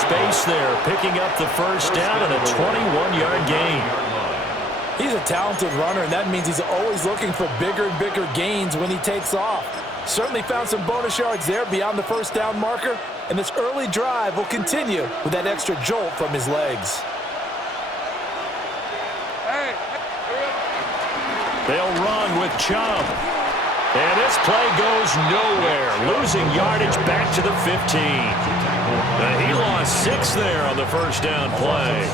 space there, picking up the first down and a 21-yard gain. He's a talented runner, and that means he's always looking for bigger and bigger gains when he takes off. Certainly found some bonus yards there beyond the first down marker, and this early drive will continue with that extra jolt from his legs. They'll run with Chubb. And this play goes nowhere, losing yardage back to the 15. He lost 6 there on the first down play.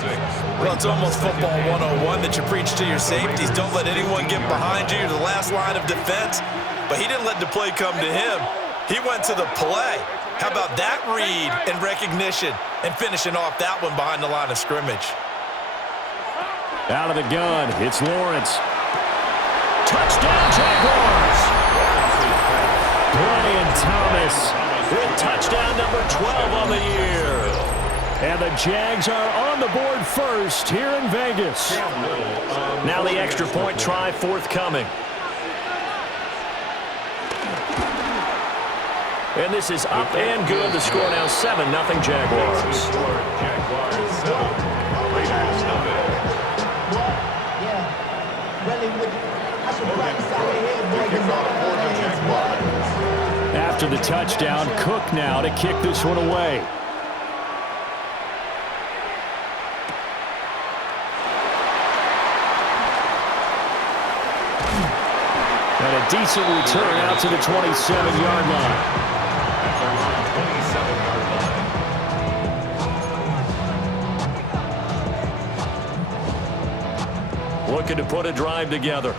Well, it's almost football 101 that you preach to your safeties. Don't let anyone get behind you. You're the last line of defense. But he didn't let the play come to him. He went to the play. How about that read and recognition and finishing off that one behind the line of scrimmage? Out of the gun, it's Lawrence. Touchdown, Jaguars! Brian Thomas with touchdown number 12 on the year. And the Jags are on the board first here in Vegas. Now the extra point try forthcoming. And this is up and good. The score now 7-0 Jaguars. After the touchdown, Cook now to kick this one away. And a decent return out to the 27-yard line. Looking to put a drive together.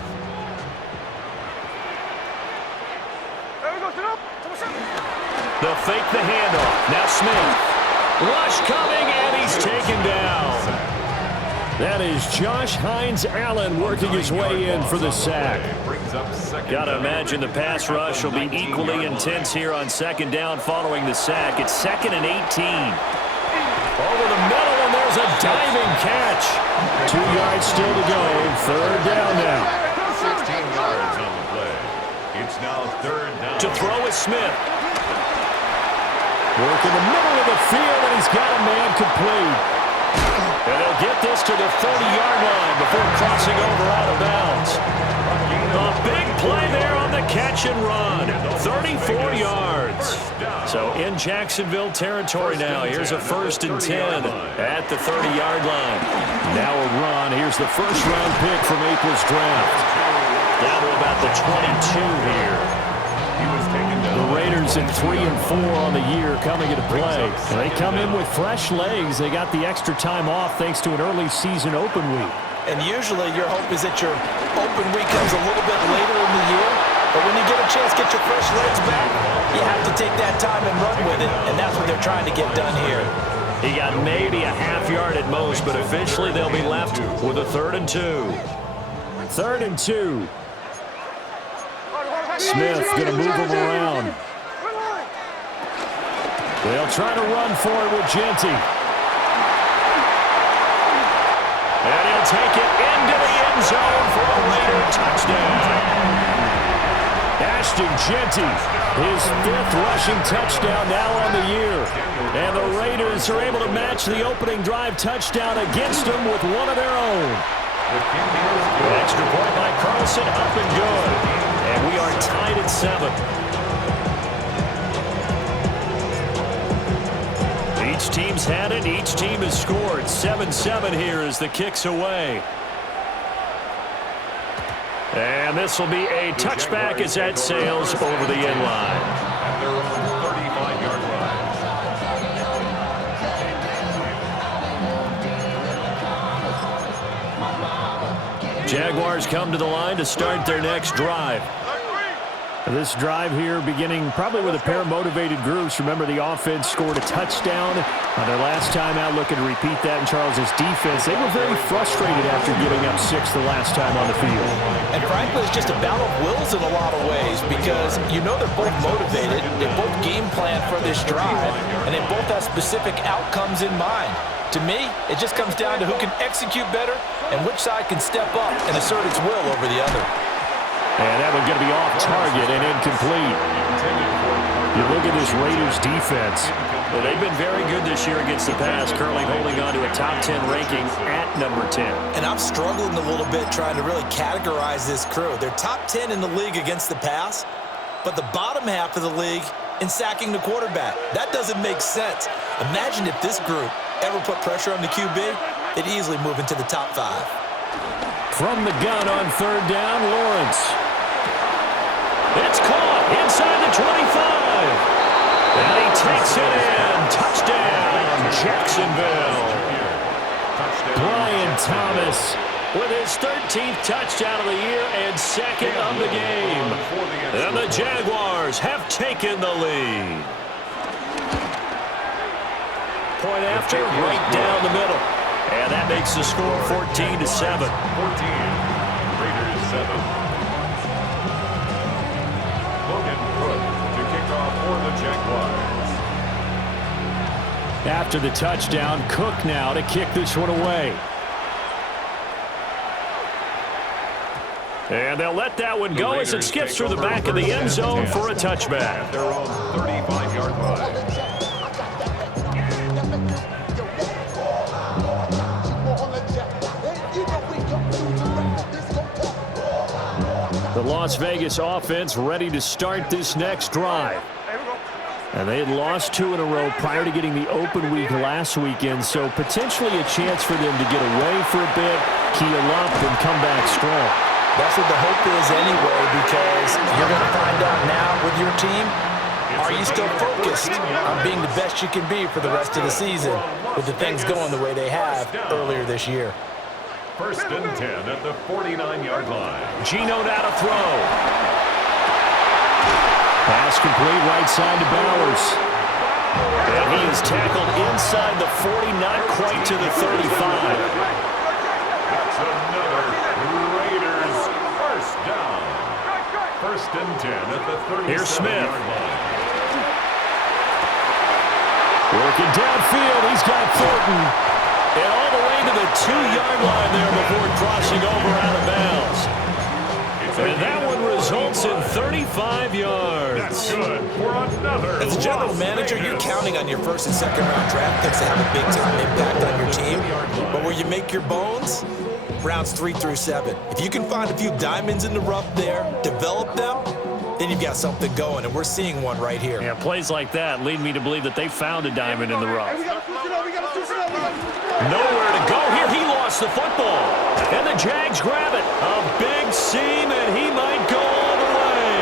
They'll fake the handoff. Now Smith. Rush coming, and he's taken down. That is Josh Hines-Allen working his way in for the sack. Got to imagine the pass rush will be equally intense here on second down following the sack. It's 2nd and 18. Over the middle, and there's a diving catch. 2 yards still to go. 3rd down now. 16 yards on the play. It's now 3rd down. To throw is Smith. Work in the middle of the field, and he's got a man complete. And they'll get this to the 30-yard line before crossing over out of bounds. A big play there on the catch and run. 34 yards. So in Jacksonville territory now. Here's a 1st and 10 at the 30-yard line. Now a run. Here's the first-round pick from April's draft. Down to about the 22 here. The Raiders at 3 and 4 on the year coming into play. And they come in with fresh legs. They got the extra time off thanks to an early season open week. And usually your hope is that your open week comes a little bit later in the year. But when you get a chance to get your fresh legs back, you have to take that time and run with it. And that's what they're trying to get done here. He got maybe a half yard at most, but officially they'll be left with a 3rd and 2. 3rd and 2. Smith going to move him around. They'll try to run for it with Genty. And he'll take it into the end zone for a Raider touchdown. Ashton Genty, his 5th rushing touchdown now on the year. And the Raiders are able to match the opening drive touchdown against them with one of their own. Extra point by Carlson, up and good. And we are tied at 7. Each team's had it. Each team has scored. 7-7 here as the kick's away. And this will be a touchback as that sails over the end line. At their own 35-yard line. Jaguars come to the line to start their next drive. This drive here beginning probably with a pair of motivated groups. Remember, the offense scored a touchdown on their last time out. Looking to repeat that in Charles's defense. They were very frustrated after giving up 6 the last time on the field. And frankly, it's just a battle of wills in a lot of ways because you know they're both motivated. They both game plan for this drive, and they both have specific outcomes in mind. To me, it just comes down to who can execute better and which side can step up and assert its will over the other. And that one going to be off target and incomplete. You look at this Raiders defense. Well, they've been very good this year against the pass, currently holding on to a top 10 ranking at number 10. And I'm struggling a little bit trying to really categorize this crew. They're top 10 in the league against the pass, but the bottom half of the league in sacking the quarterback. That doesn't make sense. Imagine if this group ever put pressure on the QB, they'd easily move into the top 5. From the gun on third down, Lawrence. It's caught inside the 25. And he takes it in. Touchdown, Jacksonville. Brian Thomas with his 13th touchdown of the year and second of the game. And the Jaguars have taken the lead. Point after, right down the middle. And that makes the score 14-7. 14. Raiders 7. For the Jaguars. After the touchdown, Cook now to kick this one away. And they'll let that one go as it skips through the back of the end zone for a touchback. At their own 35-yard line. The Las Vegas offense ready to start this next drive. And they had lost 2 in a row prior to getting the open week last weekend, so potentially a chance for them to get away for a bit, keel up, and come back strong. That's what the hope is anyway, because you're going to find out now with your team, are you still focused on being the best you can be for the rest of the season with the things going the way they have earlier this year? First and 10 at the 49-yard line. Geno now to throw. Pass complete right side to Bowers. And he is tackled inside the 40, not quite to the 35. That's another Raiders first down. First and 10 at the 37-yard line. Working downfield, he's got Thornton. And all the way to the 2-yard line there before crossing over out of bounds. And that one results in 35 yards. That's good for another. As a general manager, you're counting on your first and second round draft picks to have a big-time impact on your team. But where you make your bones, rounds 3 through 7. If you can find a few diamonds in the rough there, develop them, then you've got something going, and we're seeing one right here. Yeah, plays like that lead me to believe that they found a diamond in the rough. Nowhere to go here. He lost the football. And the Jags grab it. A big seam, and he might go all the way.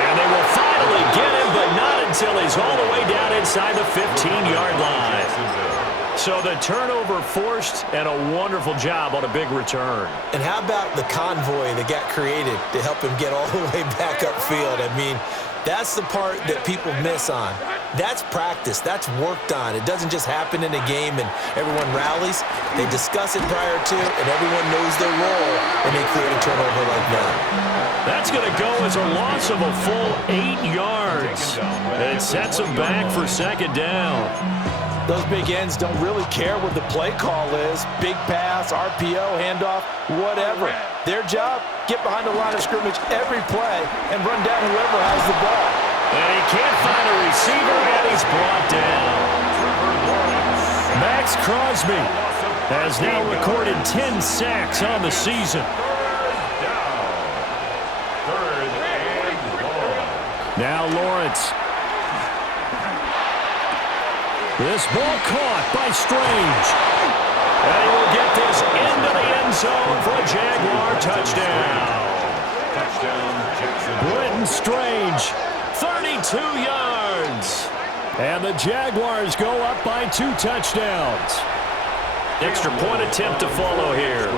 And they will finally get him, but not until he's all the way down inside the 15-yard line. So the turnover forced, and a wonderful job on a big return. And how about the convoy that got created to help him get all the way back upfield? I mean, that's the part that people miss on. That's practice. That's worked on. It doesn't just happen in a game and everyone rallies. They discuss it prior to, and everyone knows their role when they create a turnover like that. That's going to go as a loss of a full 8 yards. It sets them back for second down. Those big ends don't really care what the play call is. Big pass, RPO, handoff, whatever. Their job, get behind the line of scrimmage every play and run down whoever has the ball. And he can't find a receiver, and he's brought down. Max Crosby has now recorded 10 sacks on the season. Now Lawrence. This ball caught by Strange. And he will get this into the end zone for a Jaguar touchdown. Britton Strange, 32 yards. And the Jaguars go up by 2 touchdowns. Extra point attempt to follow here.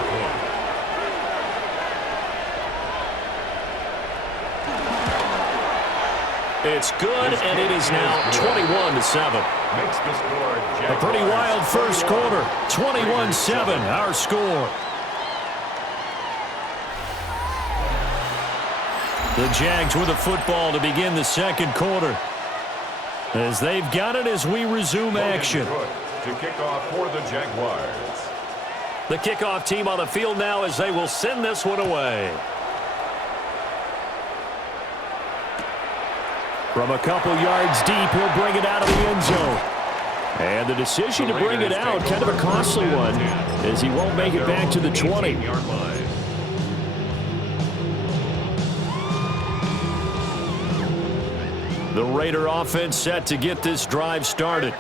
It's good, and it is now 21-7. A pretty wild first quarter. 21-7, our score. The Jags with the football to begin the second quarter. As they've got it as we resume action. To kick off for the Jaguars. The kickoff team on the field now as they will send this one away. From a couple yards deep, he'll bring it out of the end zone. And the decision to bring it out, kind of a costly one, as he won't make it back to the 20. The Raider offense set to get this drive started.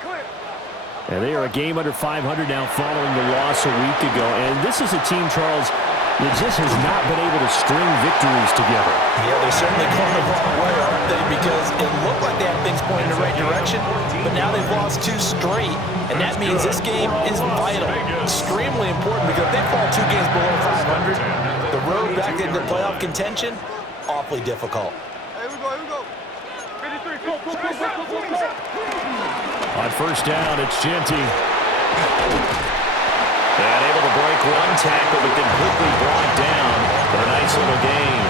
And they are a game under 500 now following the loss a week ago. And this is a team, Charles, that just has not been able to string victories together. Yeah, they're certainly going the wrong way, aren't they? Because it looked like they had things pointing in the right direction, but now they've lost 2 straight. And that means this game is vital, extremely important, because if they fall 2 games below 500, the road back into playoff contention, awfully difficult. On first down, it's Genty. And able to break one tackle, but completely brought down. But a nice little gain.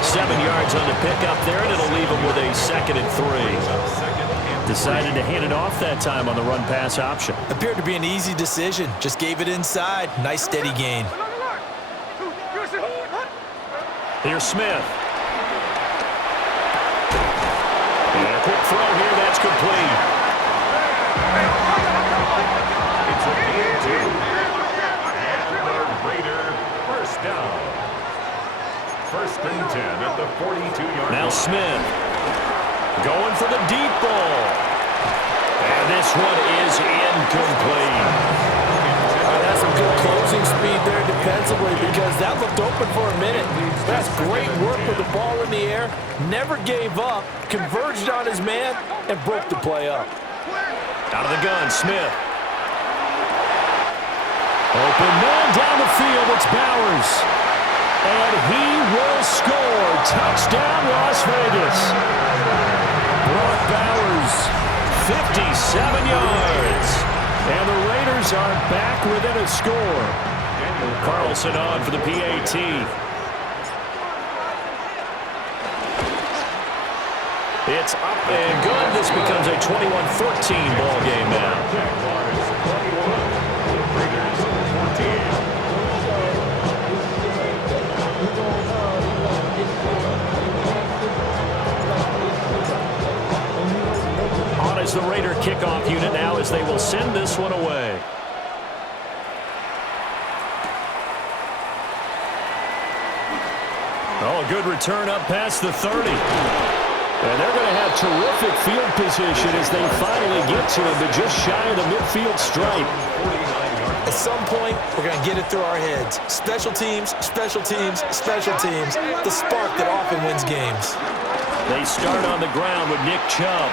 7 yards on the pickup there, and it'll leave him with a 2nd and 3. Decided to hand it off that time on the run-pass option. Appeared to be an easy decision. Just gave it inside. Nice, steady gain. Here's Smith. And a quick throw here, that's complete. It's a game 2. And the Raider first down. 1st and 10 at the 42-yard line. Now Smith going for the deep ball. And this one is incomplete. That's some good closing speed there defensively, because that looked open for a minute. That's great work with the ball in the air. Never gave up, converged on his man, and broke the play up. Out of the gun, Smith. Open man down the field, it's Bowers. And he will score. Touchdown, Las Vegas. Brock Bowers, 57 yards. And the Raiders are back within a score. Carlson on for the PAT. It's up and good. This becomes a 21-14 ball game now. Jaguars 21, Raiders 14. On is the Raider kickoff unit now as they will send this one away. Oh, a good return up past the 30. And they're going to have terrific field position as they finally get to him, but just shy of the midfield stripe. At some point, we're going to get it through our heads. Special teams, special teams, special teams. The spark that often wins games. They start on the ground with Nick Chubb.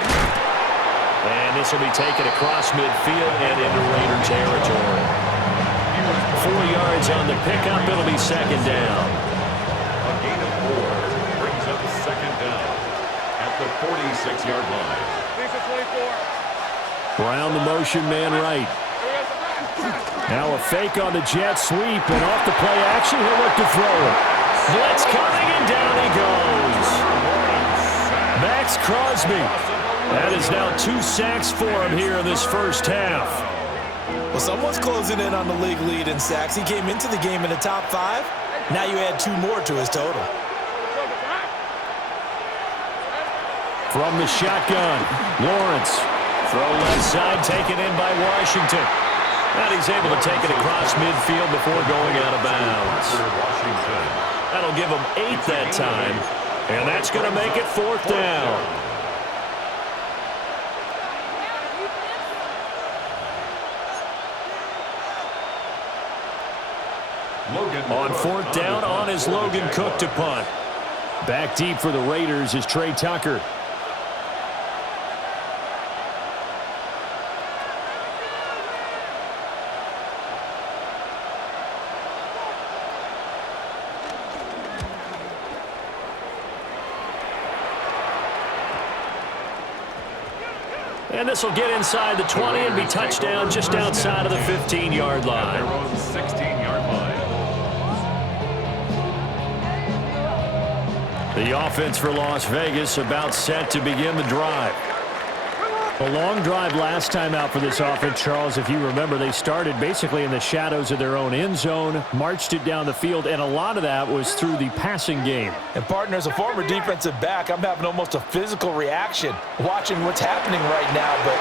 And this will be taken across midfield and into Raider territory. 4 yards on the pickup. It'll be 2nd down. A gain of 4 brings up 2nd down at the 46-yard line. Brown the motion man right. Now a fake on the jet sweep, and off the play action, he'll look to throw it. Blitz coming, and down he goes. Max Crosby. That is now 2 sacks for him here in this first half. Well, someone's closing in on the league lead in sacks. He came into the game in the top 5. Now you add 2 more to his total. From the shotgun, Lawrence. Throw left side, taken in by Washington. And he's able to take it across midfield before going out of bounds. That'll give him 8 that time. And that's going to make it 4th down. On 4th down, on is Logan Cook to punt. Back deep for the Raiders is Trey Tucker. And this will get inside the 20 and be touchdown just outside of the 15-yard line. Their own 16-yard line. The offense for Las Vegas about set to begin the drive. A long drive last time out for this offense, Charles. If you remember, they started basically in the shadows of their own end zone, marched it down the field, and a lot of that was through the passing game. And, partner, as a former defensive back, I'm having almost a physical reaction watching what's happening right now. But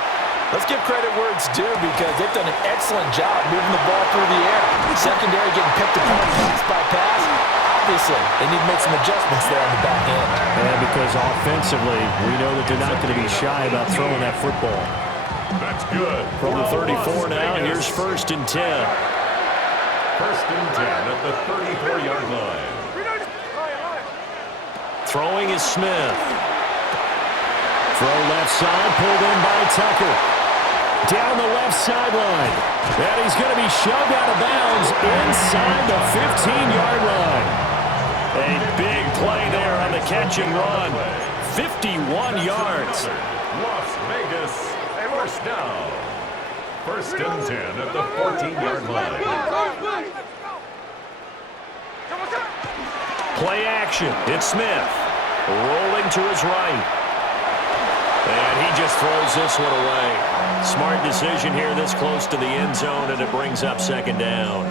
let's give credit where it's due because they've done an excellent job moving the ball through the air. Secondary getting picked apart pass by pass. Obviously, they need to make some adjustments there on the back end. And because offensively, we know that they're not going to be shy about throwing that football. That's good. From the 34 now, here's 1st and 10. 1st and 10 at the 34-yard line. Throwing is Smith. Throw left side, pulled in by Tucker. Down the left sideline. And he's going to be shoved out of bounds inside the 15-yard line. A big play there on the catch and run. 51 yards. Las Vegas, 1st down. 1st and 10 at the 14-yard line. Play action. It's Smith. Rolling to his right. And he just throws this one away. Smart decision here this close to the end zone, and it brings up 2nd down.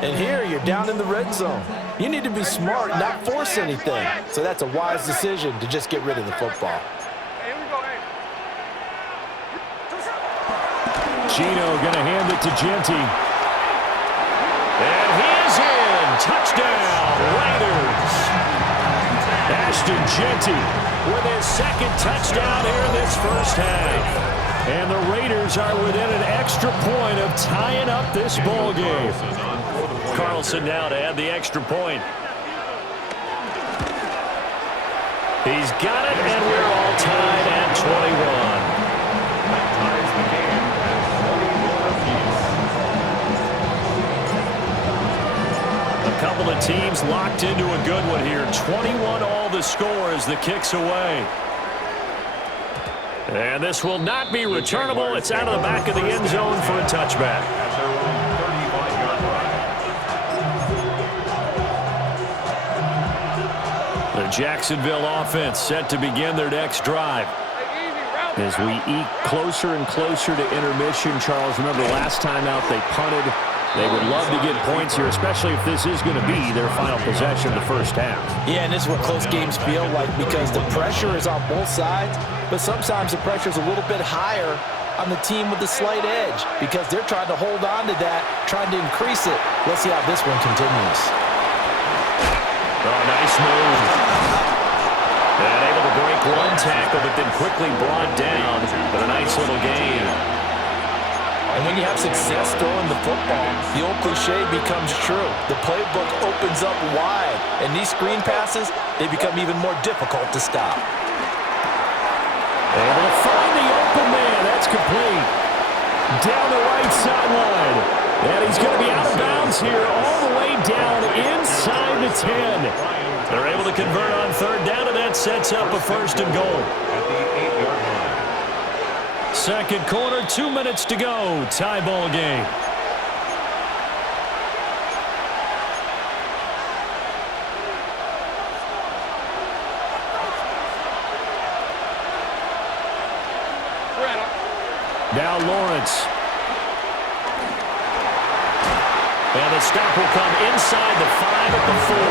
And here you're down in the red zone. You need to be smart, not force anything. So that's a wise decision to just get rid of the football. Gino going to hand it to Genty. And he is in. Touchdown, Raiders. Ashton Genty with his 2nd touchdown here in this 1st half. And the Raiders are within an extra point of tying up this ball game. Carlson now to add the extra point. He's got it, and we're all tied at 21. That ties the game at 41 apiece. A couple of teams locked into a good one here. 21 all the score as the kick's away. And this will not be returnable. It's out of the back of the end zone for a touchback. At their own 35-yard line. The Jacksonville offense set to begin their next drive. As we eke closer and closer to intermission, Charles, remember last time out they punted. They would love to get points here, especially if this is going to be their final possession of the 1st half. Yeah, and this is what close games feel like because the pressure is on both sides, but sometimes the pressure is a little bit higher on the team with the slight edge because they're trying to hold on to that, trying to increase it. Let's see how this one continues. Oh, nice move. And able to break one tackle, but then quickly brought down. But a nice little gain. And when you have success throwing the football, the old cliche becomes true. The playbook opens up wide, and these screen passes, they become even more difficult to stop. Able to find the open man. That's complete. Down the right sideline. And he's going to be out of bounds here all the way down inside the 10. They're able to convert on 3rd down, and that sets up a 1st and goal. At the 8-yard line. 2nd quarter, 2 minutes to go. Tie ball game. Now Lawrence. And the stop will come inside the 5 at the 4.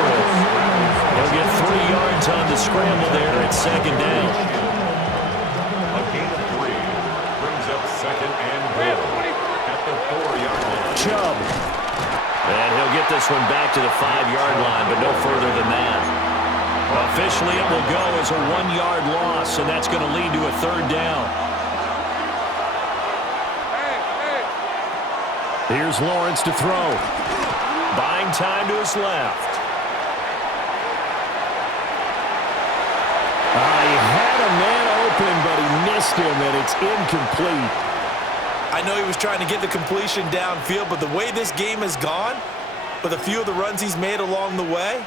He'll get 3 yards on the scramble there at 2nd down. A gain of 3 brings up 2nd and goal at the 4-yard line. Chubb. And he'll get this one back to the 5-yard line, but no further than that. Officially, it will go as a 1-yard loss, and that's going to lead to a 3rd down. Here's Lawrence to throw. Buying time to his left. He had a man open, but he missed him, and it's incomplete. I know he was trying to get the completion downfield, but the way this game has gone, with a few of the runs he's made along the way,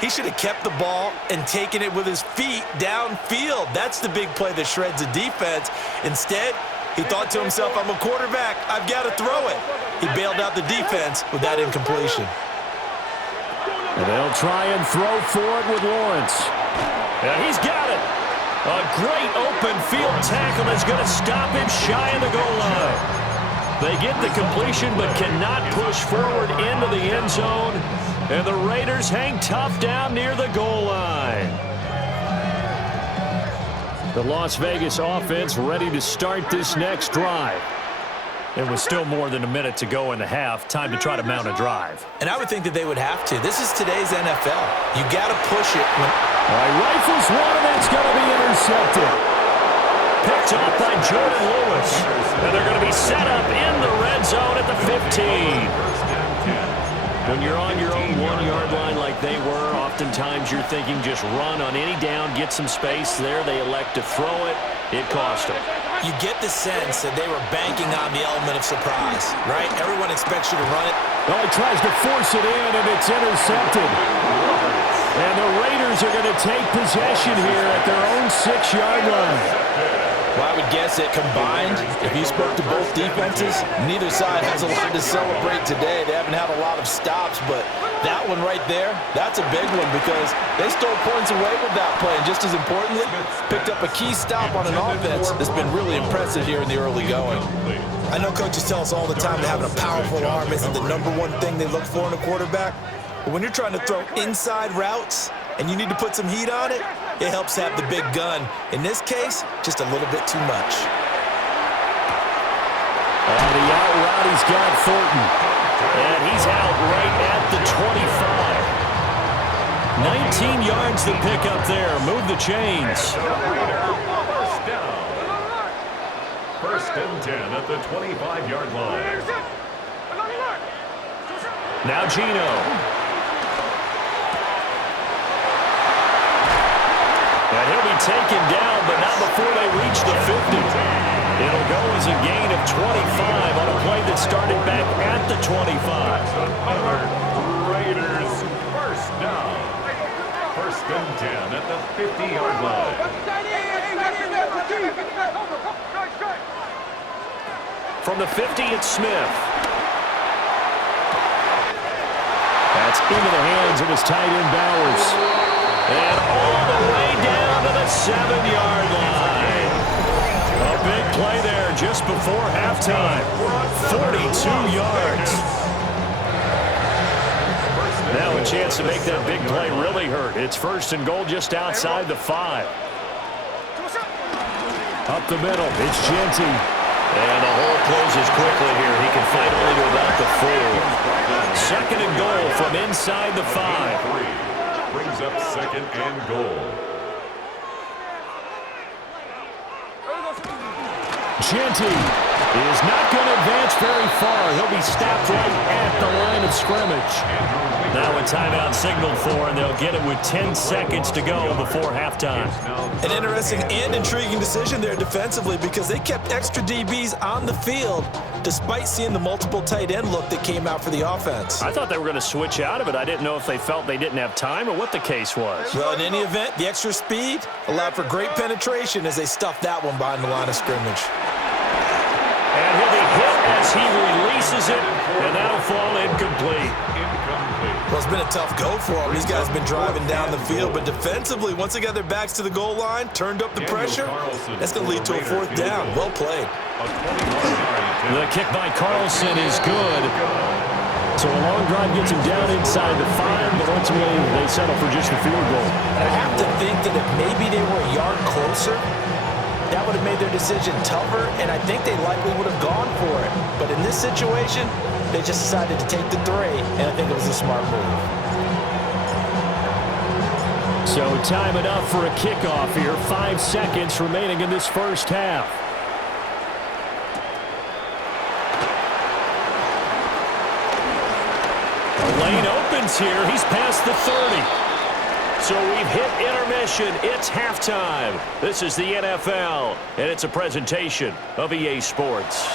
he should have kept the ball and taken it with his feet downfield. That's the big play that shreds the defense. Instead, he thought to himself, I'm a quarterback. I've got to throw it. He bailed out the defense with that incompletion. And they'll try and throw for it with Lawrence. And he's got it. A great open field tackle is going to stop him shy of the goal line. They get the completion but cannot push forward into the end zone. And the Raiders hang tough down near the goal line. The Las Vegas offense ready to start this next drive. It was still more than a minute to go in the half. Time to try to mount a drive. And I would think that they would have to. This is today's NFL. You got to push it. All right, rifles one, and that's going to be intercepted. Picked off by Jordan Lewis. And they're going to be set up in the red zone at the 15. When you're on your own 1-yard line like they were, oftentimes you're thinking just run on any down, get some space. There they elect to throw it. It cost them. You get the sense that they were banking on the element of surprise, right? Everyone expects you to run it. Oh, he tries to force it in, and it's intercepted. And the Raiders are going to take possession here at their own 6-yard line. Well, I would guess that combined, if you spoke to both defenses, neither side has a lot to celebrate today. They haven't had a lot of stops, but that one right there, that's a big one because they stole points away with that play. And just as importantly, picked up a key stop on an offense that's been really impressive here in the early going. I know coaches tell us all the time that having a powerful arm isn't the #1 thing they look for in a quarterback. But when you're trying to throw inside routes and you need to put some heat on it, it helps have the big gun. In this case, just a little bit too much. On the out route, he's got Thornton. And he's out right at the 25. 19 yards to pick up there. Move the chains. First down. First and 10 at the 25-yard line. Now Gino. And he'll be taken down, but not before they reach the 50. It'll go as a gain of 25 on a play that started back at the 25. Raiders first down. First and 10 at the 50-yard line. From the 50, it's Smith. That's into the hands of his tight end Bowers. And all the way down to the 7-yard line. A big play there just before halftime. 42 yards. Now a chance to make that big play really hurt. It's first and goal just outside the 5. Up the middle, it's Genty. And the hole closes quickly here. He can fight only to about the 4. Second and goal from inside the 5. Brings up second and goal. Genty is not going to advance very far. He'll be stopped right at the line of scrimmage. Now a timeout signaled for, and they'll get it with 10 seconds to go before halftime. An interesting and intriguing decision there defensively because they kept extra DBs on the field despite seeing the multiple tight end look that came out for the offense. I thought they were going to switch out of it. I didn't know if they felt they didn't have time or what the case was. Well, in any event, the extra speed allowed for great penetration as they stuffed that one behind the line of scrimmage. And he'll be hit as he releases it, and that'll fall incomplete. Well, it's been a tough go for them. These guys have been driving down the field, but defensively, once they got their backs to the goal line, turned up the pressure, that's going to lead to a 4th down. Well played. The kick by Carlson is good. So a long drive gets him down inside the 5, but ultimately they settle for just a field goal. And I have to think that if maybe they were a yard closer, that would have made their decision tougher, and I think they likely would have gone for it. But in this situation, they just decided to take the 3, and I think it was a smart move. So time enough for a kickoff here. 5 seconds remaining in this first half. The lane opens here. He's past the 30. So we've hit intermission. It's halftime. This is the NFL, and it's a presentation of EA Sports.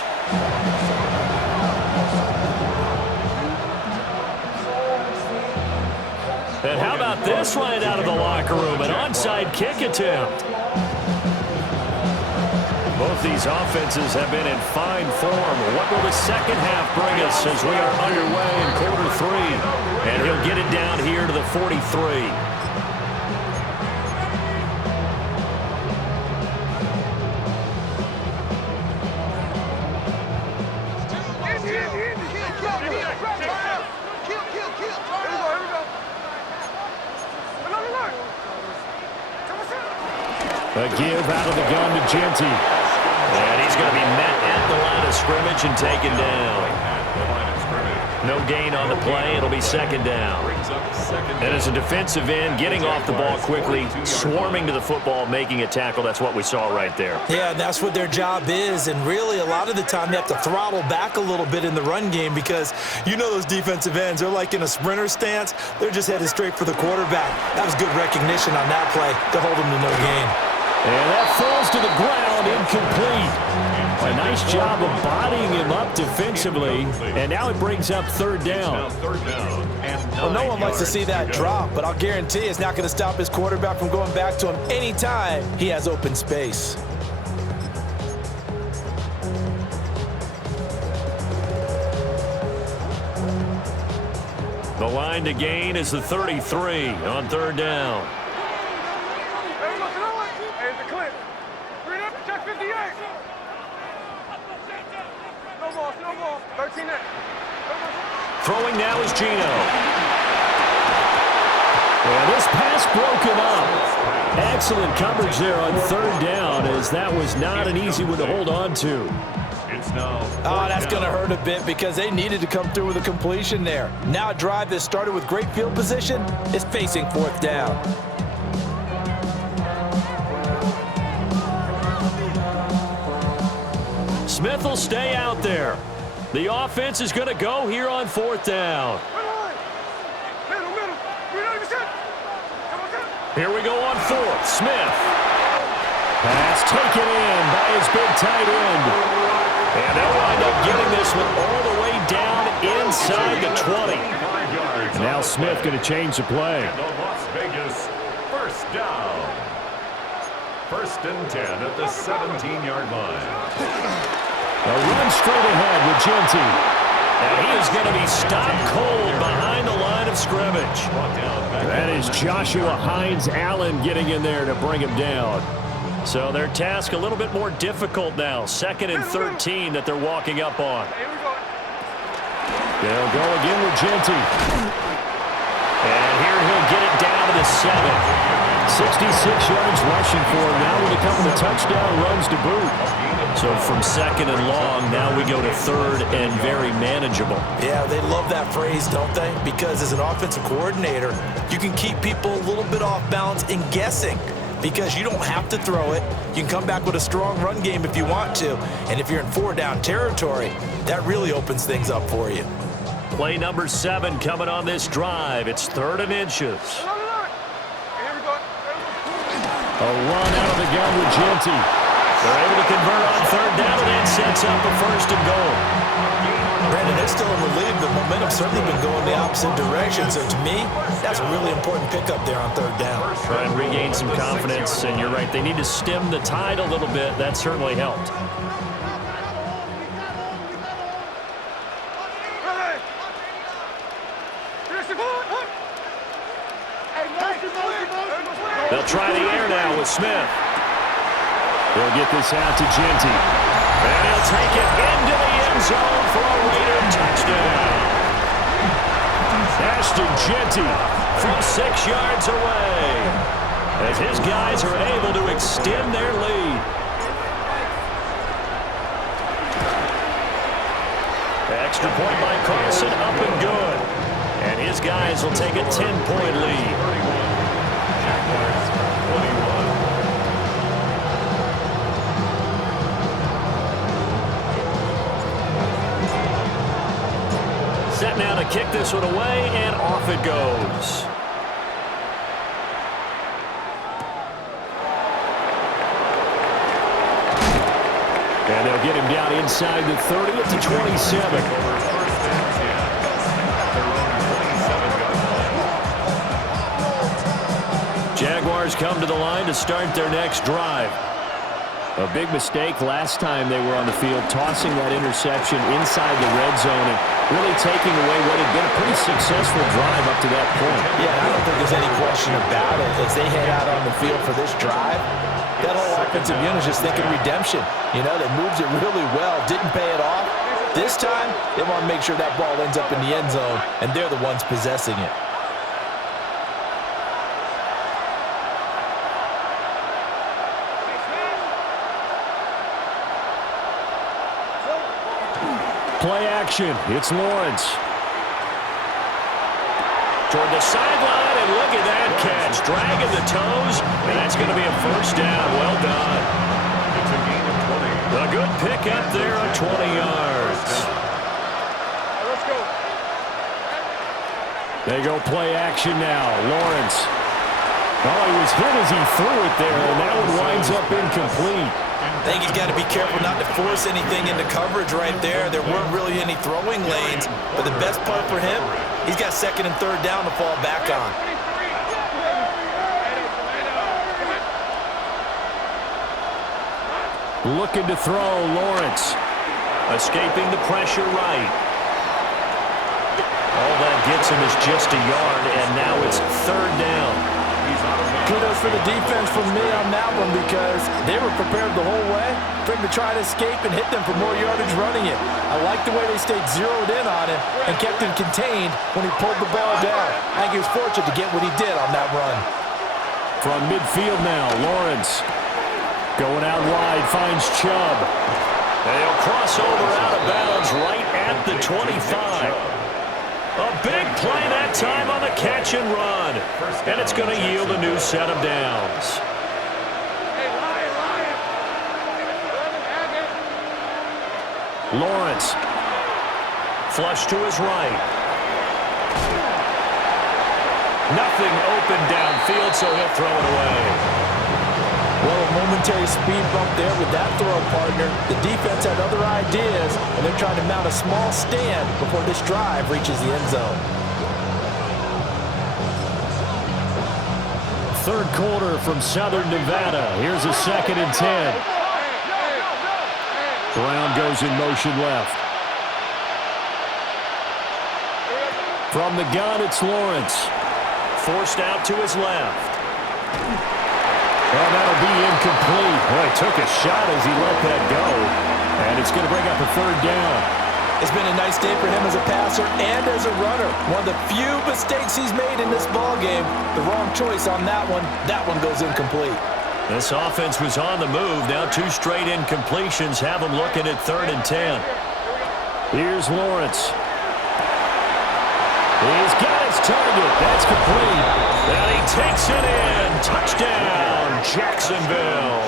And how about this right out of the locker room? An onside kick attempt. Both these offenses have been in fine form. What will the second half bring us as we are underway in quarter 3? And he'll get it down here to the 43. The give out of the gun to Genty. And he's going to be met at the line of scrimmage and taken down. No gain on the play. It'll be second down. And as a defensive end, getting off the ball quickly, swarming to the football, making a tackle, that's what we saw right there. Yeah, and that's what their job is. And really, a lot of the time, they have to throttle back a little bit in the run game because you know those defensive ends, they're like in a sprinter stance. They're just headed straight for the quarterback. That was good recognition on that play to hold them to no gain. And that falls to the ground, incomplete. A nice job of bodying him up defensively, and now it brings up third down. Well, no one likes to see that drop, but I'll guarantee it's not going to stop his quarterback from going back to him anytime he has open space. The line to gain is the 33 on third down. Throwing now is Gino. And this pass broken up. Excellent coverage there on third down, as that was not an easy one to hold on to. Oh, that's going to hurt a bit because they needed to come through with a completion there. Now a drive that started with great field position is facing fourth down. Smith will stay out there. The offense is going to go here on fourth down. Here we go on fourth. Smith. Pass taken in by his big tight end. And they'll wind up getting this one all the way down inside the 20. And now Smith going to change the play. Las Vegas, first down. First and 10 at the 17-yard line. A run straight ahead with Genty. And he is going to be stopped cold behind the line of scrimmage. That is Joshua Hines-Allen getting in there to bring him down. So their task a little bit more difficult now. 2nd and 13 that they're walking up on. They'll go again with Genty. And here he'll get it down to the 7. 66 yards rushing for him now with a couple of touchdown runs to boot. So from 2nd and long, now we go to 3rd and very manageable. Yeah, they love that phrase, don't they? Because as an offensive coordinator, you can keep people a little bit off balance and guessing because you don't have to throw it. You can come back with a strong run game if you want to. And if you're in 4-down territory, that really opens things up for you. Play number 7 coming on this drive. It's 3rd and inches. A run out of the gun with Genty. They're able to convert on 3rd down, and that sets up a 1st and goal. Brandon, they're still in the lead, but momentum's certainly been going the opposite direction. So to me, that's a really important pickup there on 3rd down. Try and regain some confidence, and you're right. They need to stem the tide a little bit. That certainly helped. They'll try the air now with Smith. They'll get this out to Genty. And he'll take it into the end zone for a Raider touchdown. Ashton Genty from 6 yards away as his guys are able to extend their lead. Extra point by Carson, up and good. And his guys will take a 10-point lead. Set now to kick this one away, and off it goes. And they'll get him down inside the 30 at the 27. Jaguars come to the line to start their next drive. A big mistake last time they were on the field, tossing that interception inside the red zone and really taking away what had been a pretty successful drive up to that point. Yeah, I don't think there's any question about it. As they head out on the field for this drive, that whole offensive unit is just thinking redemption. You know, they moved it really well, didn't pay it off. This time, they want to make sure that ball ends up in the end zone, and they're the ones possessing it. Play action. It's Lawrence. Toward the sideline, and look at that catch. Dragging the toes, and that's going to be a first down. Well done. It's a gain of 20. A good pick up there on 20 yards. Let's go. They go play action now. Lawrence. Oh, he was hit as he threw it there, and that one winds up incomplete. I think he's got to be careful not to force anything into coverage right there. There weren't really any throwing lanes, but the best part for him, he's got second and third down to fall back on. Looking to throw, Lawrence. Escaping the pressure right. All that gets him is just a yard, and now it's third down. Kudos for the defense from me on that one because they were prepared the whole way for him to try to escape and hit them for more yardage running it. I like the way they stayed zeroed in on him and kept him contained when he pulled the ball down. I think he was fortunate to get what he did on that run. From midfield now, Lawrence. Going out wide, finds Chubb. They'll cross over out of bounds right at the 25. A big play that time on the catch and run. And it's going to yield a new set of downs. Lawrence. Flush to his right. Nothing open downfield, so he'll throw it away. Well, a momentary speed bump there with that throw, partner. The defense had other ideas, and they're trying to mount a small stand before this drive reaches the end zone. Third quarter from Southern Nevada. Here's a 2nd and 10. Brown goes in motion left. From the gun, it's Lawrence. Forced out to his left. Well, that'll be incomplete. Boy, he took a shot as he let that go. And it's going to bring up a third down. It's been a nice day for him as a passer and as a runner. One of the few mistakes he's made in this ballgame. The wrong choice on that one. That one goes incomplete. This offense was on the move. Now 2 straight incompletions have them looking at 3rd and 10. Here's Lawrence. He's got his target. That's complete. And he takes it in. Touchdown, Jacksonville.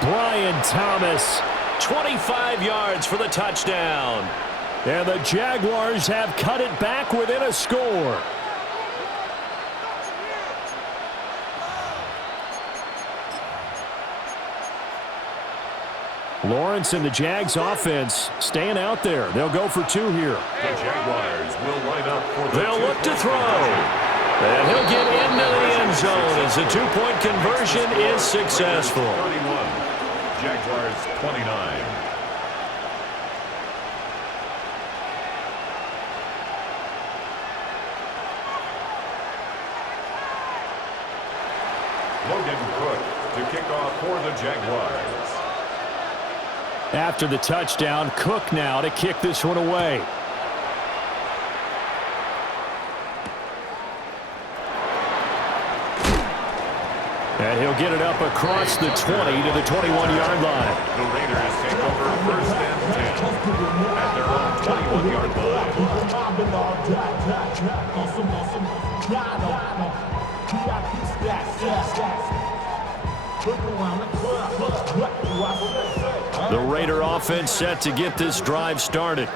Brian Thomas. 25 yards for the touchdown. And the Jaguars have cut it back within a score. Lawrence and the Jags offense staying out there. They'll go for 2 here. The Jaguars will line up for the They'll look to throw. And he'll get into the end zone as the 2-point conversion is successful. 31. Jaguars 29. Logan Cook to kick off for the Jaguars. After the touchdown, Cook now to kick this one away. And he'll get it up across the 20 to the 21-yard line. The Raiders take over 1st and 10 at their own 21-yard line. The Raider offense set to get this drive started.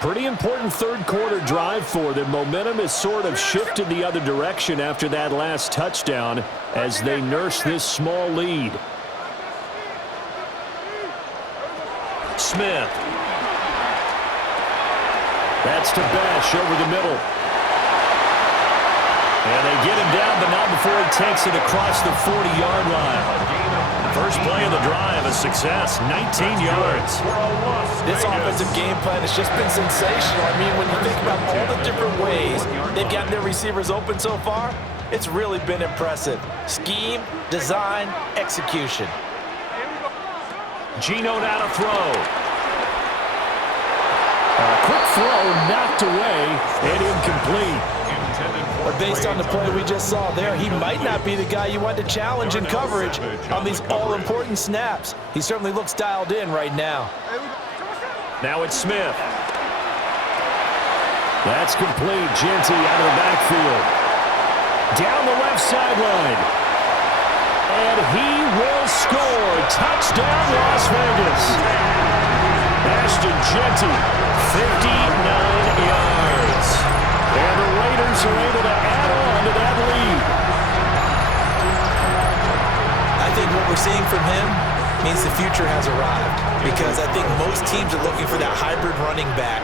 Pretty important third quarter drive for them. Momentum has sort of shifted the other direction after that last touchdown as they nurse this small lead. Smith. That's to Bash over the middle. And they get him down, but not before he takes it across the 40-yard line. First play of the drive, a success, 19 yards. This offensive game plan has just been sensational. I mean, when you think about all the different ways they've gotten their receivers open so far, it's really been impressive. Scheme, design, execution. Geno now to throw. A quick throw knocked away and incomplete. But based on the play we just saw there, he might not be the guy you want to challenge in coverage on these all-important snaps. He certainly looks dialed in right now. Now it's Smith. That's complete. Genty out of the backfield. Down the left sideline. And he will score. Touchdown, Las Vegas. Ashton Genty, 59 yards. And the Raiders are able to add on to that lead. I think what we're seeing from him means the future has arrived, because I think most teams are looking for that hybrid running back.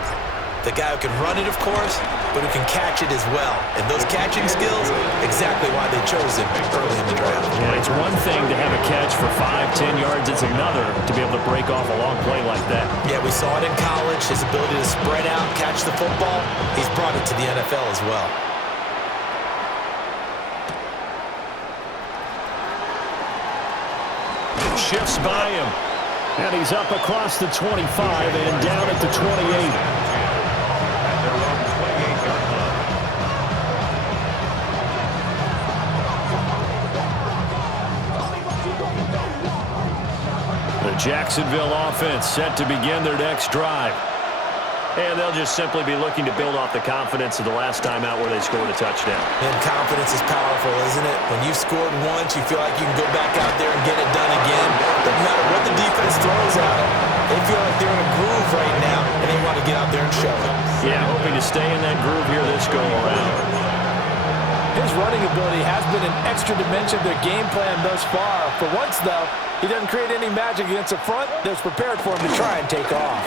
The guy who can run it, of course, but who can catch it as well. And those catching skills, exactly why they chose him early in the draft. Yeah, it's one thing to have a catch for 5-10 yards. It's another to be able to break off a long play like that. Yeah, we saw it in college, his ability to spread out, catch the football. He's brought it to the NFL as well. Shifts by him. And he's up across the 25 and down at the 28. The Jacksonville offense set to begin their next drive. And they'll just simply be looking to build off the confidence of the last time out where they scored a touchdown. And confidence is powerful, isn't it? When you've scored once, you feel like you can go back out there and get it done again. Doesn't matter what the defense throws at them. They feel like they're in a groove right now, and they want to get out there and show it. Yeah, hoping to stay in that groove here this go-around. His running ability has been an extra dimension of their game plan thus far. For once, though, he doesn't create any magic against the front that's prepared for him to try and take off.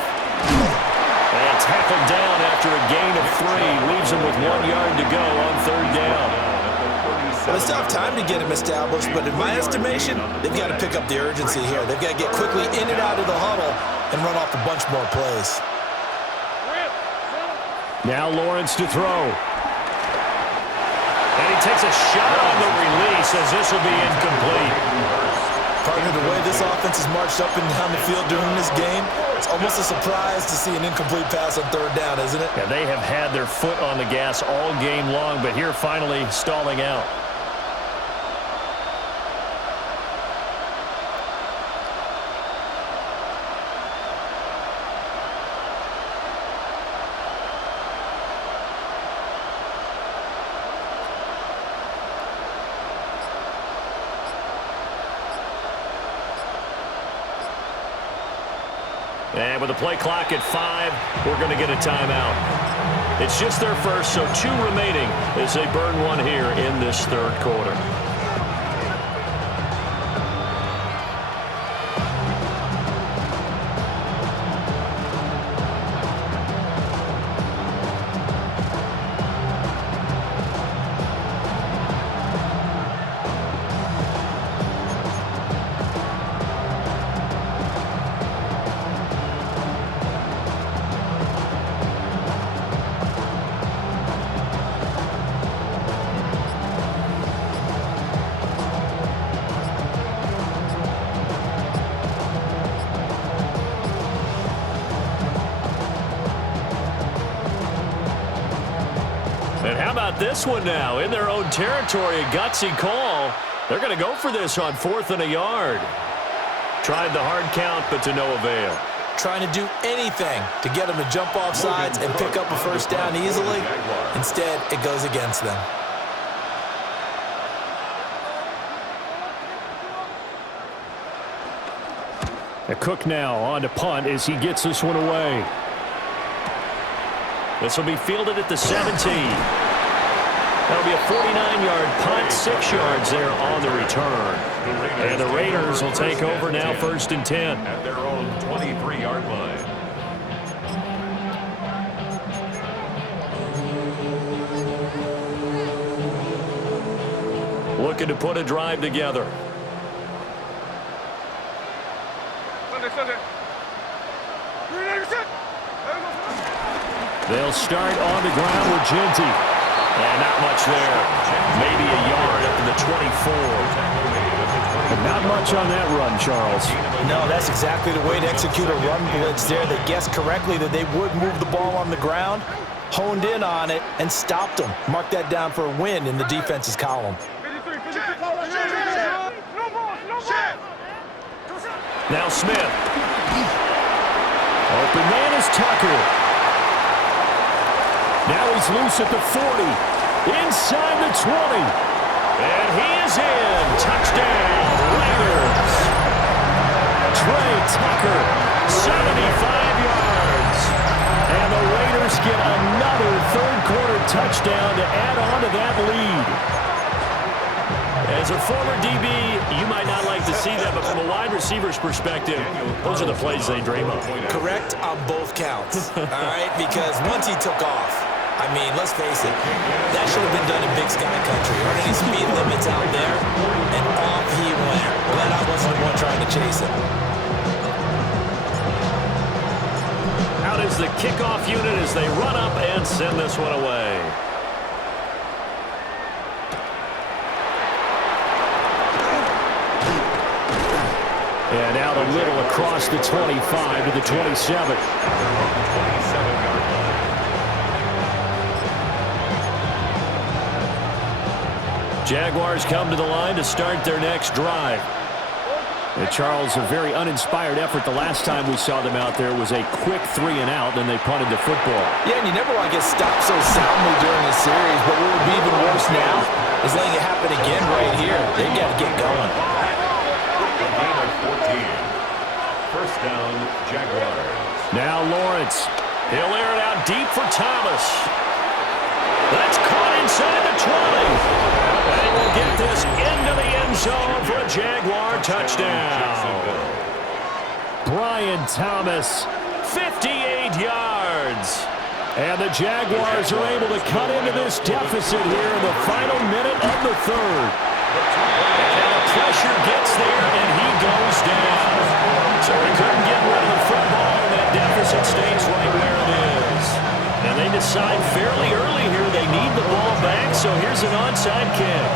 And tackled down after a gain of 3. Leaves him with 1 yard to go on third down. Well, they still have time to get him established, but in my estimation, they've got to pick up the urgency here. They've got to get quickly in and out of the huddle and run off a bunch more plays. Now Lawrence to throw. And he takes a shot on the release as this will be incomplete. Partner, the way this offense has marched up and down the field during this game, it's almost a surprise to see an incomplete pass on third down, isn't it? Yeah, they have had their foot on the gas all game long, but here finally stalling out. And with the play clock at 5, we're going to get a timeout. It's just their first, so 2 remaining as they burn one here in this third quarter. And how about this one now? In their own territory, a gutsy call. They're going to go for this on 4th and a yard. Tried the hard count, but to no avail. Trying to do anything to get them to jump off sides and pick up a first down easily. Instead, it goes against them. A Cook now on to punt as he gets this one away. This will be fielded at the 17. That'll be a 49-yard punt, 6 yards there on the return. And the Raiders will take over now, 1st and 10. At their own 23-yard line. Looking to put a drive together. They'll start on the ground with Genty. And not much there. Maybe a yard up to the 24. But not much on that run, Charles. No, that's exactly the way to execute a run blitz there. They guessed correctly that they would move the ball on the ground, honed in on it, and stopped them. Mark that down for a win in the defense's column. Now Smith. Open man is Tucker. Now he's loose at the 40. Inside the 20. And he is in. Touchdown, Raiders. Trey Tucker, 75 yards. And the Raiders get another third-quarter touchdown to add on to that lead. As a former DB, you might not like to see that, but from a wide receiver's perspective, those are the plays they dream of. Correct on both counts, all right? Because once he took off, I mean, let's face it, that should have been done in Big Sky Country. Aren't any speed limits out there? And off he went. Glad I wasn't the one trying to chase him. Out is the kickoff unit as they run up and send this one away. And out a little across the 25 to the 27. Jaguars come to the line to start their next drive. And Charles, a very uninspired effort. The last time we saw them out there was a quick 3 and out, and they punted the football. Yeah, and you never want to get stopped so soundly during the series, but what would be even worse now is letting it happen again right here. They got to get going. Gain of 14. First down, Jaguars. Now Lawrence. He'll air it out deep for Thomas. That's caught inside the 20. They will get this into the end zone for a Jaguar touchdown. Brian Thomas, 58 yards. and the Jaguars are able to cut into this deficit here in the final minute of the third. And the pressure gets there, and he goes down. So he couldn't get rid of the football, and that deficit stays right where it is. And they decide fairly early here they need the ball back, so here's an onside kick.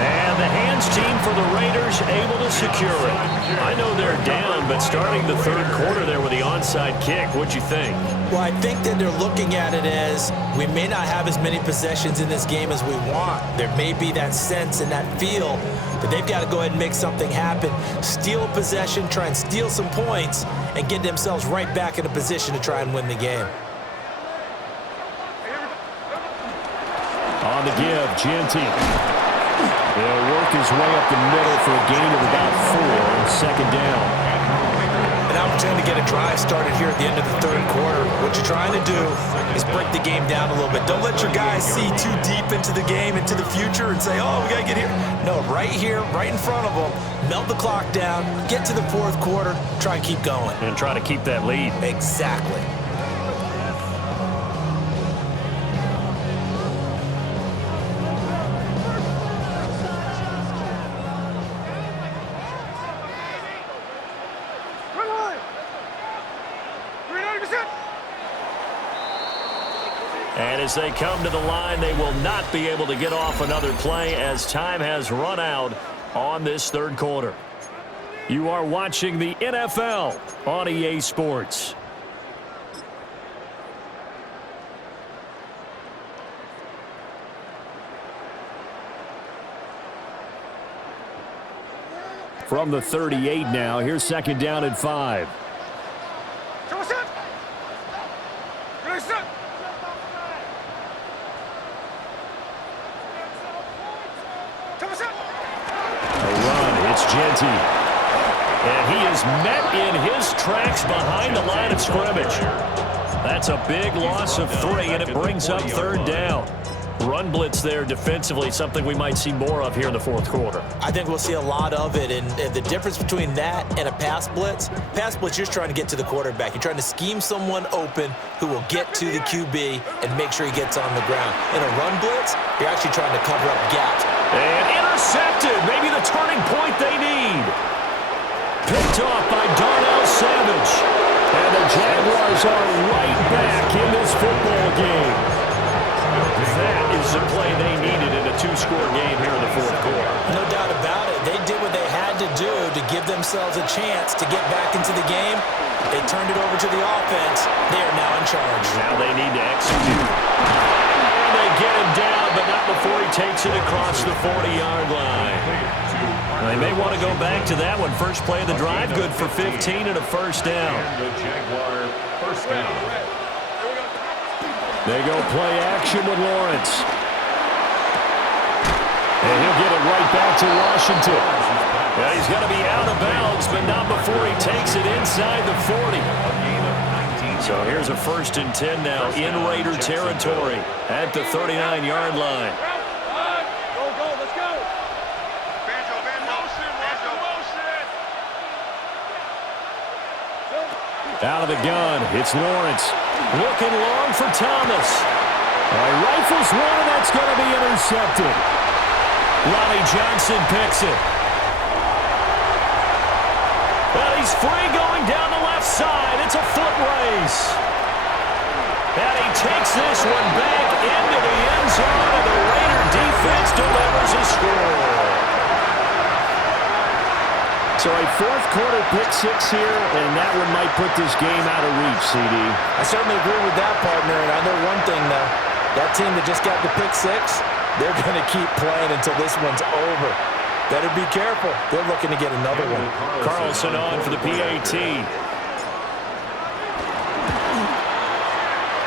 And the hands team for the Raiders able to secure it. I know they're down, but starting the third quarter there with the onside kick, what'd you think? Well, I think that they're looking at it as we may not have as many possessions in this game as we want. There may be that sense and that feel that they've got to go ahead and make something happen, steal a possession, try and steal some points, and get themselves right back in a position to try and win the game. On the give, Genty. He'll work his way up the middle for a gain of about 4 on second down. An opportunity to get a drive started here at the end of the third quarter. What you're trying to do is break the game down a little bit. Don't let your guys see too deep into the game, into the future, and say, oh, we got to get here. No, right here, right in front of them, melt the clock down, get to the fourth quarter, try and keep going. And try to keep that lead. Exactly. And as they come to the line, they will not be able to get off another play as time has run out on this third quarter. You are watching the NFL on EA Sports. From the 38 now, here's second down and 5. Genty. And he is met in his tracks behind the line of scrimmage. That's a big loss of 3, and it brings up third down. Run blitz there defensively, something we might see more of here in the fourth quarter. I think we'll see a lot of it, and the difference between that and a pass blitz, you're just trying to get to the quarterback. You're trying to scheme someone open who will get to the QB and make sure he gets on the ground. In a run blitz, you're actually trying to cover up gaps. And intercepted, maybe the turning point they need. Picked off by Darnell Savage. And the Jaguars are right back in this football game. That is the play they needed in a 2-score game here in the fourth quarter. No doubt about it. They did what they had to do to give themselves a chance to get back into the game. They turned it over to the offense. They are now in charge. Now they need to execute. And they get him down, but not before he takes it across the 40-yard line. They may want to go back to that one. First play of the drive, good for 15 and a first down. And the Jaguar first down. They go play action with Lawrence. And he'll get it right back to Washington. Yeah, he's going to be out of bounds, but not before he takes it inside the 40. So here's a 1st and 10 now in Raider territory at the 39-yard line. Out of the gun, it's Lawrence. Looking long for Thomas. Rifles one, and that's going to be intercepted. Ronnie Johnson picks it. Well, he's free going down the left side. It's a foot race. And he takes this one back into the end zone, and the Raider defense delivers a score. So a fourth-quarter pick-six here, and that one might put this game out of reach, CD. I certainly agree with that, partner, and I know one thing, though. That team that just got the pick-six, they're going to keep playing until this one's over. Better be careful. They're looking to get another one. Carlson on for the PAT.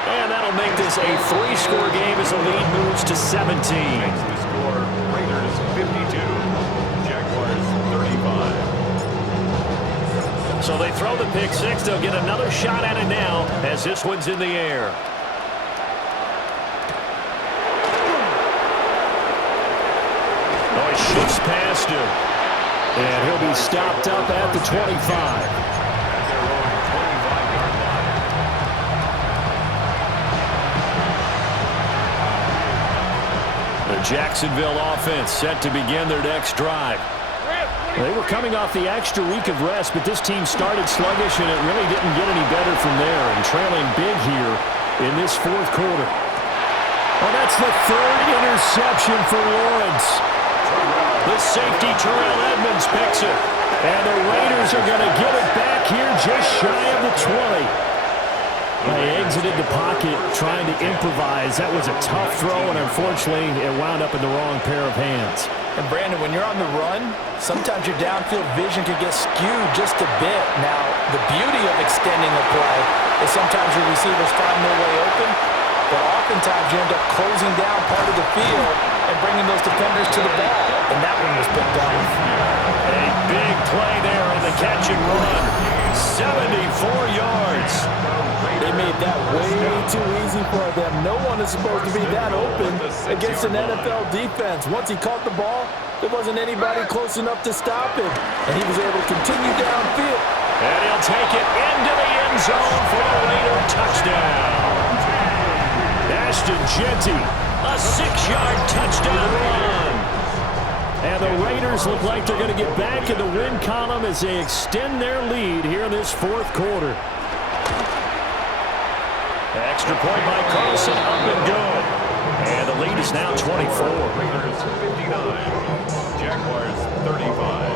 And that'll make this a 3-score game as the lead moves to 17. Makes the score Raiders 52, Jaguars 35. So they throw the pick six. They'll get another shot at it now as this one's in the air. Oh, he shifts past him. And he'll be stopped up at the 25. The Jacksonville offense set to begin their next drive. They were coming off the extra week of rest, but this team started sluggish, and it really didn't get any better from there, and trailing big here in this fourth quarter. Oh, that's the 3rd interception for Lawrence. The safety, Terrell Edmonds, picks it. And the Raiders are going to get it back here just shy of the 20. They exited the pocket trying to improvise. That was a tough throw, and unfortunately, it wound up in the wrong pair of hands. And, Brandon, when you're on the run, sometimes your downfield vision can get skewed just a bit. Now, the beauty of extending a play is sometimes your receivers find their way open, but oftentimes you end up closing down part of the field and bringing those defenders to the ball. And that one was picked off. A big play there on the catch and run. 74 yards. They made that way too easy for them. No one is supposed to be that open against an NFL defense. Once he caught the ball, there wasn't anybody close enough to stop him, and he was able to continue downfield. And he'll take it into the end zone for a Raider touchdown. Ashton Jeanty, a 6-yard touchdown run. And the Raiders look like they're going to get back in the win column as they extend their lead here in this fourth quarter. Extra point by Carlson, up and good. And the lead is now 24. Raiders 59, Jaguars 35.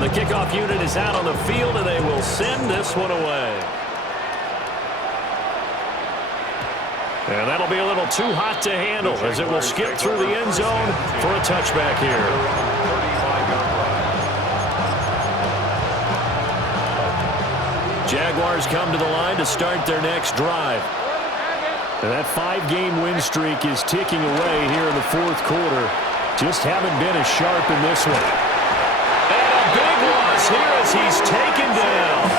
The kickoff unit is out on the field, and they will send this one away. And that'll be a little too hot to handle as it will skip through the end zone for a touchback here. Jaguars come to the line to start their next drive. And that 5-game win streak is ticking away here in the fourth quarter. Just haven't been as sharp in this one. And a big loss here as he's taken down.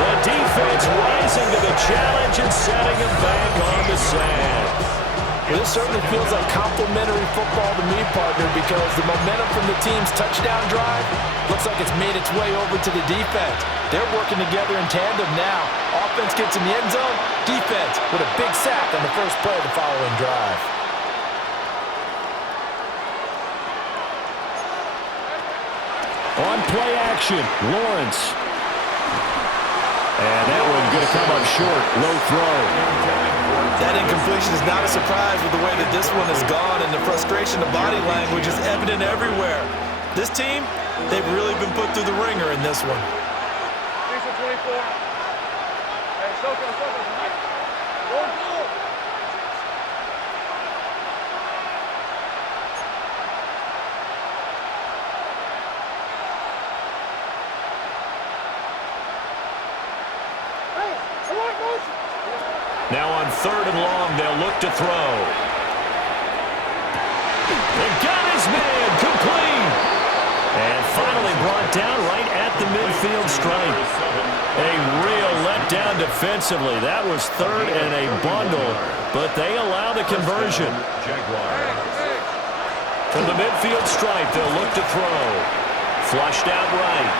The defense rising to the challenge and setting him back on the sand. Well, this certainly feels like complimentary football to me, partner, because the momentum from the team's touchdown drive looks like it's made its way over to the defense. They're working together in tandem now. Offense gets in the end zone. Defense with a big sack on the first play of the following drive. On play action, Lawrence. And that one's going to come up short. Low throw. That incompletion is not a surprise with the way that this one has gone, and the frustration of body language is evident everywhere. This team, they've really been put through the ringer in this one. 3rd and long. They'll look to throw. They got his man complete. And finally brought down right at the midfield stripe. A real letdown defensively. That was 3rd and a bundle, but they allow the conversion. From the midfield stripe, they'll look to throw. Flushed out right.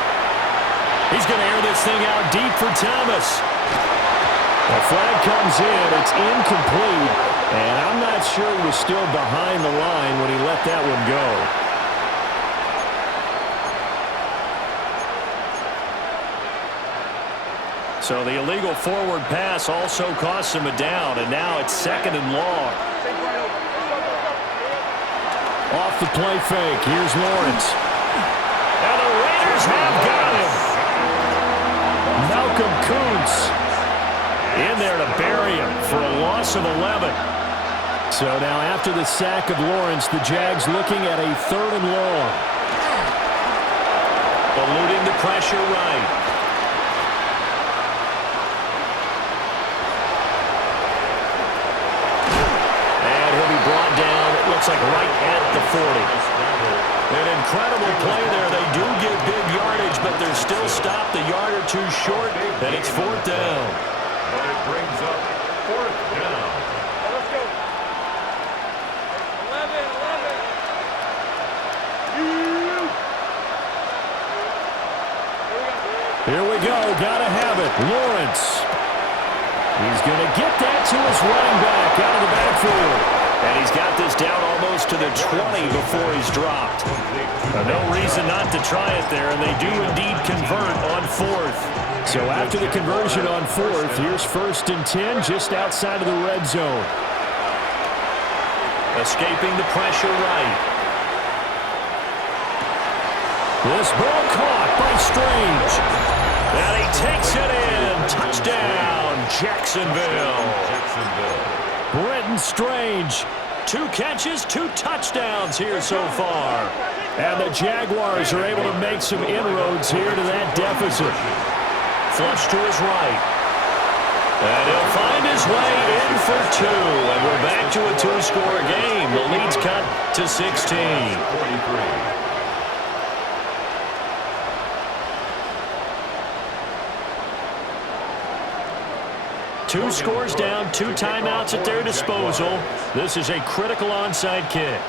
He's going to air this thing out deep for Thomas. The flag comes in. It's incomplete. And I'm not sure he was still behind the line when he let that one go. So the illegal forward pass also costs him a down. And now it's 2nd and long. Off the play fake. Here's Lawrence. And the Raiders have got him. Malcolm Kuntz in there to bury him for a loss of 11. So now after the sack of Lawrence, the Jags looking at a 3rd and long. Eluding the pressure right. And he'll be brought down, it looks like right at the 40. An incredible play there. They do get big yardage, but they're still stopped a yard or two short, and it's 4th down. But it brings up 4th down. Let's go. 11. Here we go. Gotta have it. Lawrence. He's going to get that to his running back out of the backfield. And he's got this down almost to the 20 before he's dropped. No reason not to try it there, and they do indeed convert on 4th. So after the conversion on 4th, here's 1st and 10 just outside of the red zone. Escaping the pressure right. This ball caught by Strange. And he takes it in. Touchdown, Jacksonville. Brenton Strange. 2 catches, 2 touchdowns here so far. And the Jaguars are able to make some inroads here to that deficit. Flush to his right. And he'll find his way in for 2. And we're back to a 2-score game. The lead's cut to 16. 2 scores down, 2 timeouts at their disposal. This is a critical onside kick.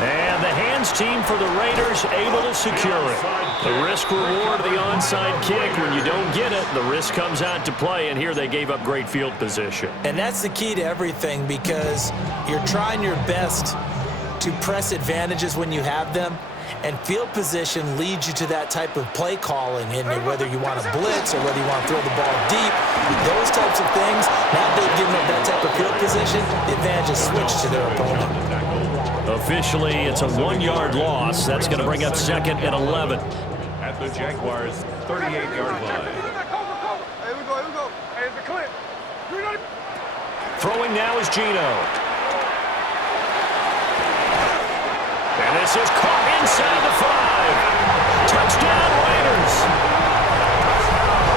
And the hands team for the Raiders able to secure it. The risk reward of the onside kick. When you don't get it, the risk comes out to play, and here they gave up great field position. And that's the key to everything, because you're trying your best to press advantages when you have them. And field position leads you to that type of play calling, and whether you want to blitz or whether you want to throw the ball deep, those types of things, now they've given up that type of field position, the advantage is switched to their opponent. Officially, it's a 1-yard loss. That's going to bring up 2nd and 11. At the Jaguars' 38-yard line. Here we go. Hey, it's a clip. Throwing now is Gino. And this is caught inside the 5. Touchdown, Raiders.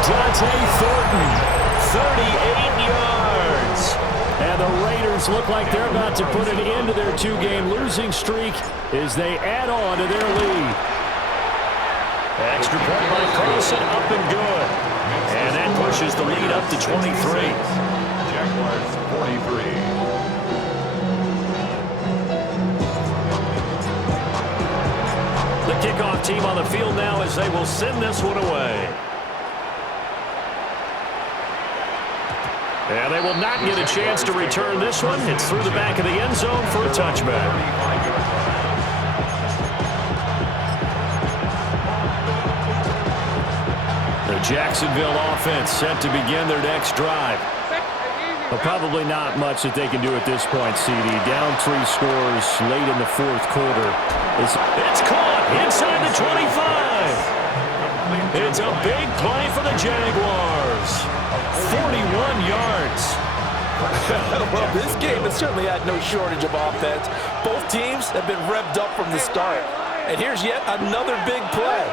Dante Thornton, 38 yards. And the Raiders look like they're about to put an end to their 2-game losing streak as they add on to their lead. Extra point by Carlson, up and good. And that pushes the lead up to 23. Jaguars 43. The kickoff team on the field now as they will send this one away. And they will not get a chance to return this one. It's through the back of the end zone for a touchback. The Jacksonville offense set to begin their next drive. Well, probably not much that they can do at this point, CD. Down 3 scores late in the 4th quarter. It's caught inside the 25. It's a big play for the Jaguars. 41 yards. Well, this game has certainly had no shortage of offense. Both teams have been revved up from the start. And here's yet another big play.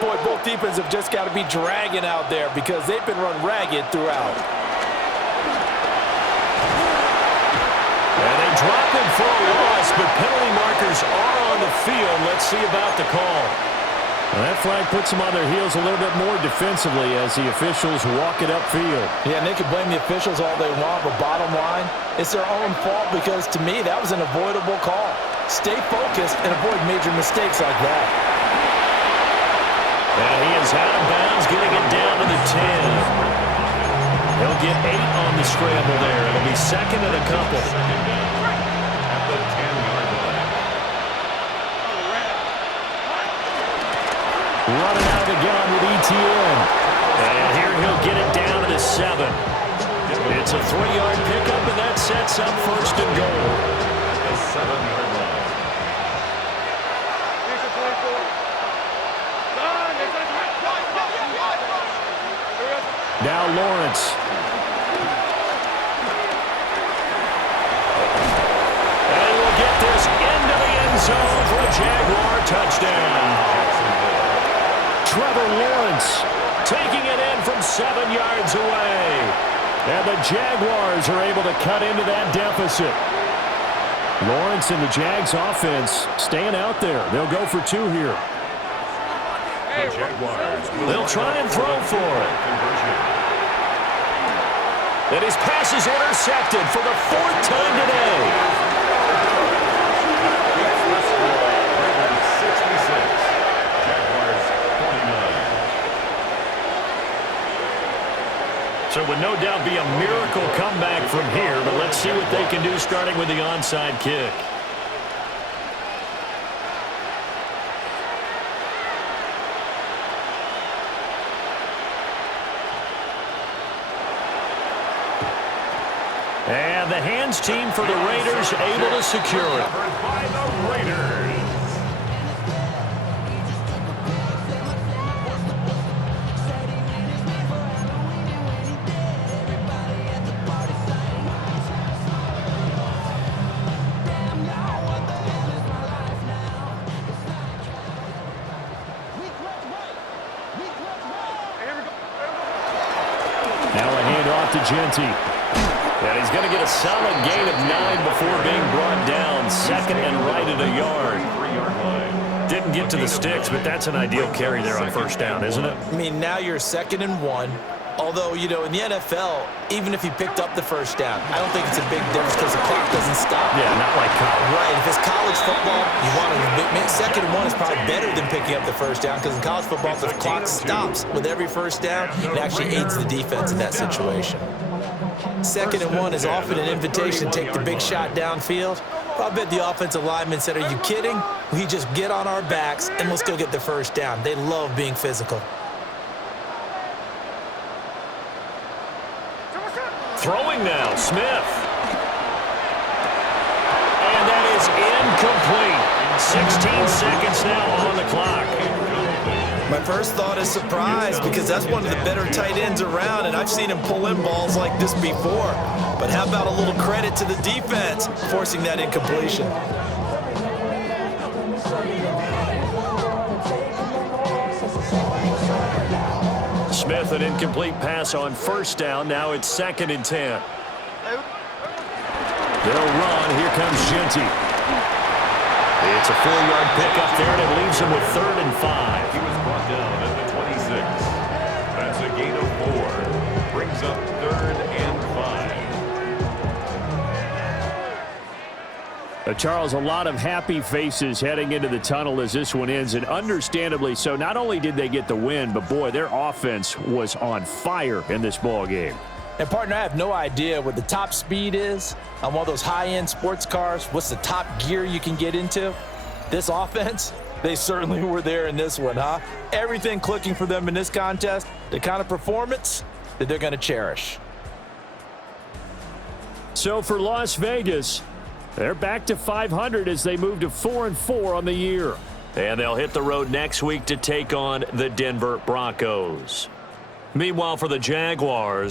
Boy, both defenses have just got to be dragging out there because they've been run ragged throughout. And they drop him for a loss, but penalty markers are on the field. Let's see about the call. Well, that flag puts them on their heels a little bit more defensively as the officials walk it upfield. Yeah, and they can blame the officials all they want, but bottom line, it's their own fault because, to me, that was an avoidable call. Stay focused and avoid major mistakes like that. And he is out of bounds, getting it down to the 10. He'll get 8 on the scramble there. It'll be second and a couple. At the 10-yard line. Running out of the gun with ETN. And here he'll get it down to the 7. It's a 3-yard pickup, and that sets up first and goal. At the 7-yard line. Now Lawrence. And we'll get this into the end zone for a Jaguar touchdown. Trevor Lawrence taking it in from 7 yards away. And the Jaguars are able to cut into that deficit. Lawrence and the Jags offense staying out there. They'll go for 2 here. The Jaguars will They'll try and throw for it. conversion. And his pass is intercepted for the 4th time today. Raiders 66. Jaguars 49. So it would no doubt be a miracle comeback from here, but let's see what they can do starting with the onside kick. And the hands team for the Raiders able to secure it. Covered by the Raiders. Now a handoff to Genty. And he's going to get a solid gain of 9 before being brought down. Second and right at a yard. 3-yard line. Didn't get to the sticks, but that's an ideal carry there on first down, isn't it? I mean, now you're 2nd and 1. Although, you know, in the NFL, even if he picked up the first down, I don't think it's a big difference because the clock doesn't stop. Yeah, not like college. Right. If it's college football, you want to 2nd and 1 is probably better than picking up the first down because in college football, the clock stops with every first down. It actually aids the defense in that situation. 2nd and 1 is often an invitation to take the big shot downfield. I bet the offensive lineman said, "Are you kidding? We just get on our backs and we'll still get the first down." They love being physical. Throwing now, Smith. And that is incomplete. 16 seconds now on the clock. My first thought is surprise because that's one of the better tight ends around, and I've seen him pull in balls like this before. But how about a little credit to the defense forcing that incompletion? Smith, an incomplete pass on first down. Now it's 2nd and 10. They'll run. Here comes Genty. It's a 4-yard pickup there, and it leaves him with 3rd and 5. He was brought down at the 26. That's a gain of 4. Brings up 3rd and 5. Charles, a lot of happy faces heading into the tunnel as this one ends, and understandably so. Not only did they get the win, but boy, their offense was on fire in this ball game. And, partner, I have no idea what the top speed is on one of those high-end sports cars. What's the top gear you can get into? This offense, they certainly were there in this one, huh? Everything clicking for them in this contest, the kind of performance that they're going to cherish. So for Las Vegas, they're back to 500 as they move to 4-4 on the year. And they'll hit the road next week to take on the Denver Broncos. Meanwhile, for the Jaguars,